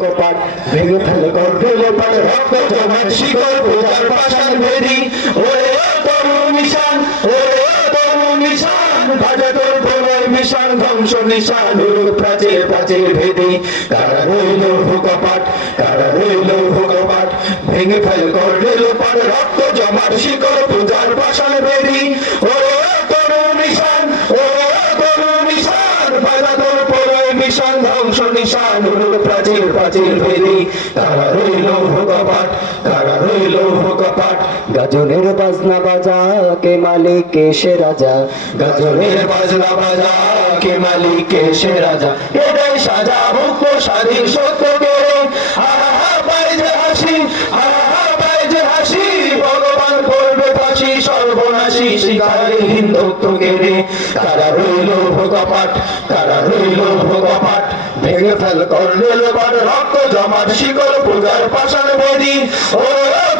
কপাট ভেঙে ফেলে করবে লোপাট রক্ত জমাট শিকড় পূজার পাষাণ ভেদি ওরে তরুণ নিশান ওরে তরুণ নিশান বাজে তোর প্রলয় মিশান ধ্বংস নিশান প্রাচীর প্রাচীর ভেদি কারা রইল কপাট কারা রইল কপাট ভেঙে ফেলে করবে লোপাট রক্ত জমাট শিকড় পূজার পাষাণ ভেদি ওরে তরুণ নিশান ওরে তরুণ নিশান বাজে তোর প্রলয় মিশান ধ্বংস নিশান প্রাচীর প্রাচীর ভেদি কারা রইল কপাট কারা রইল কপাট গাজনের বাজনা বাজা কে মালিক সে রাজা গাজনের বাজনা বাজা কে মালিক সে রাজা এটাই সাজা মুক্ত স্বাধীন সত্য কে আহা পায় যে হাসি আহা পায় যে হাসি ভগবান করবে ফাঁসি সর্বনাশী শিকারী হিন্দুত্বকে রে কারা রইল কপাট কারা রইল কপাট ভেঙে ফেল করলে লোপাট রক্ত জমাট শিকড় পূজার পাষাণ বেদি ও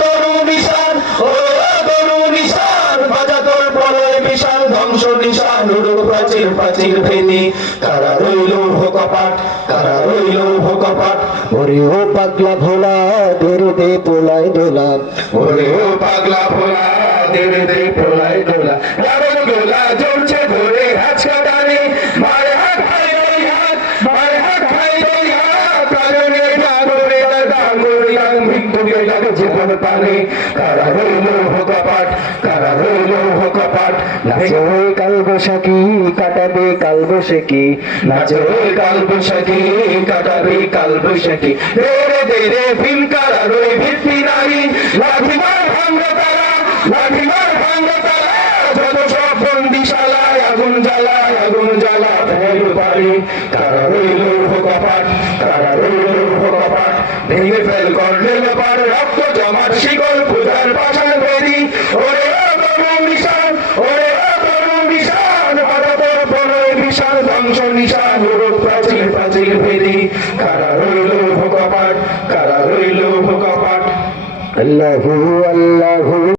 তরুণ নিশান ও তরুণ নিশান বাজা তোর প্রলয় বিশাল ধ্বংস নিশান প্রাচীর প্রাচীর ভেদি কারা রইল কপাট কারা রইল কপাট ওরে ও পাগলা ভোলা দেরে দে পোলায় দোলা ওরে ও পাগলা ভোলা দেরে দে পোলায় দোলা রাবণ গোলা জ্বলছে ঘুরে হাঁচকা টানে মারে হাত ভাই ওই হাত মারে হাত ভাই ওই হাত প্রাণের ডাঙরে ডাঙরে মৃত্যুকে ডাকে জীবন পানে কারা রইল কপাট কারা রইল কপাট নাচে ওই কাল বৈশাখী কাটাবে কাল বৈশাখী নাচে ওই কাল বৈশাখী কাটাবে কাল বৈশাখী রে রে ফিল কারা রই ভিত্তি নাই লাঠিমার ভাঙ্গা তারা লাঠিমার ভাঙ্গা তারা যত সব বন্দিশালায় আগুন জ্বালা ফেল পারি কারা রইল কপাট কারা রইল কপাট ভেঙে ফেল করলে লোপাট রক্ত জমাট শিকড় পূজার পাষাণ বেদি ওরে তরুণ নিশান ওরে তরুণ নিশান ভারতের প্রলয় বিশাল ধ্বংস নিশান প্রাচীর প্রাচীর ভেদি কারা রইল কপাট কারা রইল কপাট আল্লাহু আল্লাহু